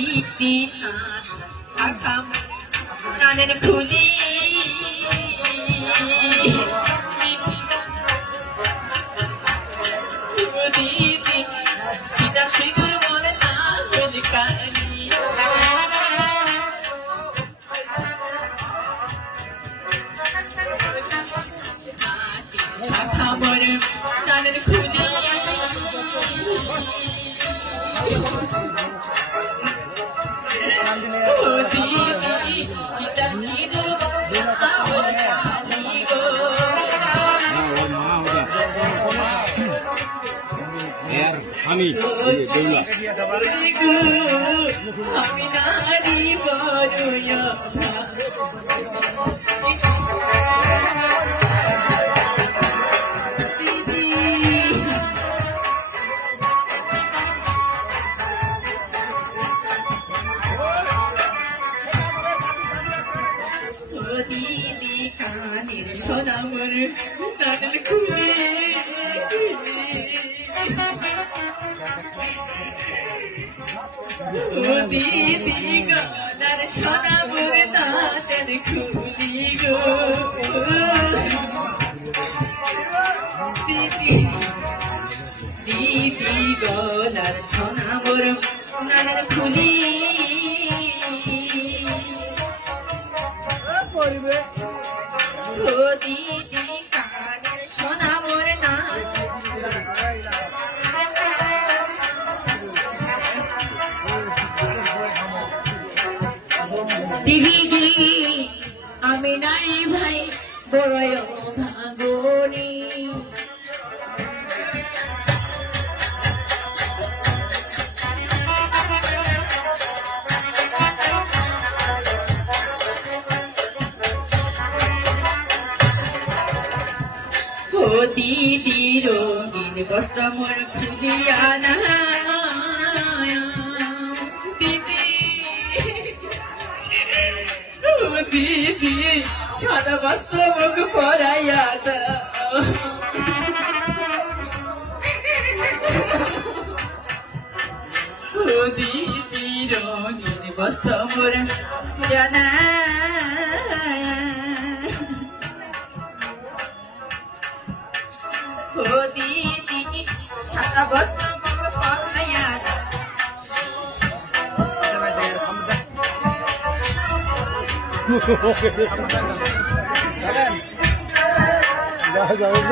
ইতি আখাম নানের খুলি দিদি চিতা সিঁদুর মনে না হলি কানি শাখা মর নানের খুলি সীতা সিঁদুর আমি আমি নারী বড় দিদি কানের সোনামর নানের খুলে দিদি গলার সোনামর নানের খুলি গো দিদি দিদি গলার সোনামর নানের খুলি দিদি কানের সোনামর না দিদি আমি নারী ভাই বড় ভাগনি দিদি রঙিন বস্ত্র মোর খুলিয়া না দিদি দিদি সাদা বস্ত্র মুখ পরাইয়া দিদি রঙিন বস্ত্র মোর খুলিয়া না দিদি সাদা বস্ত্র মুখ পরাইয়া যাও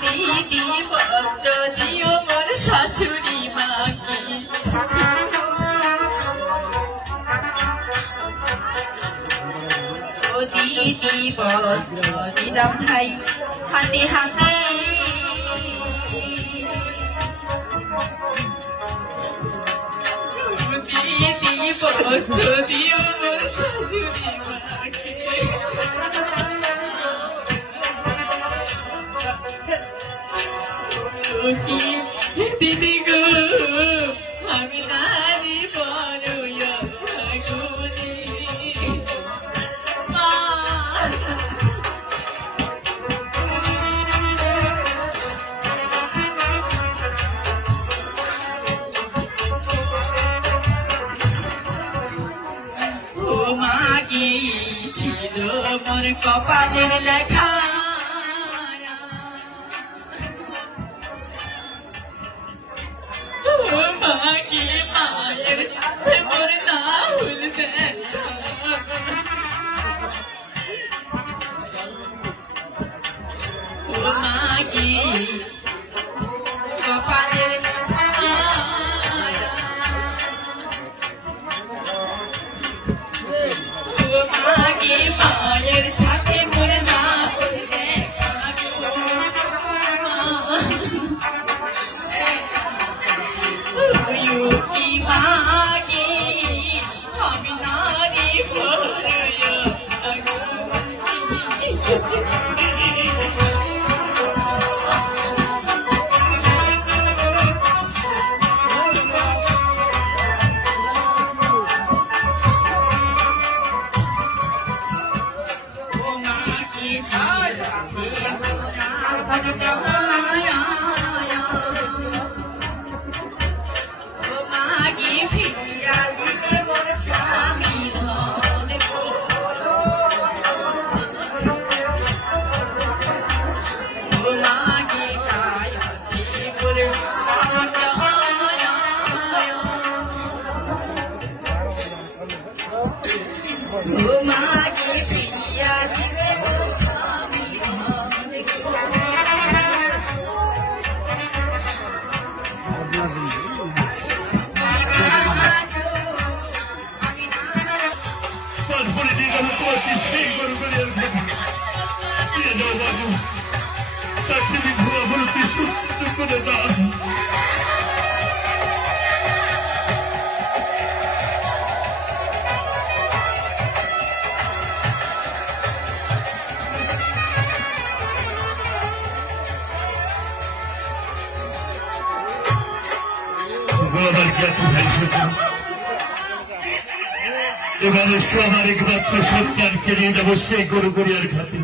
দিদি বস্ত্র দিও মোর শাশুড়ি মাকে দিদি বস্ত্র দিদাম ভাই হাতে হাতে দিদি বস্ত্র দিও মোর শাশুড়ি মাকে দিদি গো আমি নারী বড় ভাগনি ও মাগি ছিল মোর কপালের লেখা মাগি মায়ের সাথে মোর না ভুলতে ও মাগি কপালের ও মাগি মায়ের সাথে মোর না মাকে ফিরিয়া দিবে স্বামী তারপরে দিয়ে গেল তোমাকে সেই গরু গড়িয়ার ঘাটে দিয়ে দাও বাবু তাকে বিধবা বলতে সত্যি করে দাও আমার জ্ঞাত ভাই শুধু এবারে এসো আমার একমাত্র সন্তানকে নিয়ে যাবো সেই গরু গড়িয়ার ঘাটে